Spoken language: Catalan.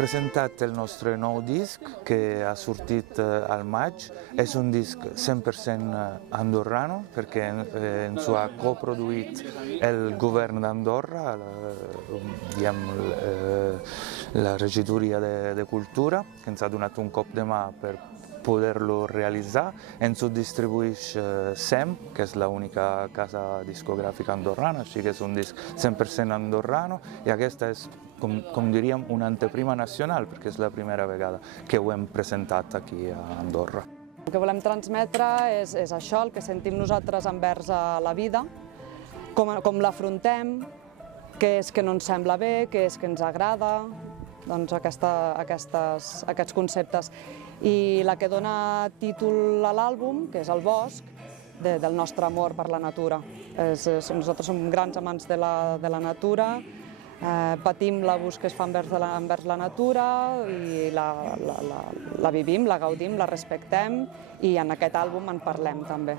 presentat el nostre nou disc que ha sortit al maig. És un disc 100% andorrano perquè ens ho ha coproduït el govern d'Andorra, la regidoria de cultura, que ens ha donat un cop de mà per poder-lo realitzar. Ens ho distribueix SEM, que és l'única casa discogràfica andorrana, així que és un disc 100% andorrano, i aquesta és, com diríem, una anteprima nacional, perquè és la primera vegada que ho hem presentat aquí a Andorra. El que volem transmetre és això, el que sentim nosaltres envers la vida, com l'afrontem, què és que no ens sembla bé, què és que ens agrada, doncs aquests conceptes. I la que dona títol a l'àlbum, que és El bosc, del nostre amor per la natura. Nosaltres som grans amants de la natura, patim l'abús que es fa envers la natura i la vivim, la gaudim, la respectem i en aquest àlbum en parlem també.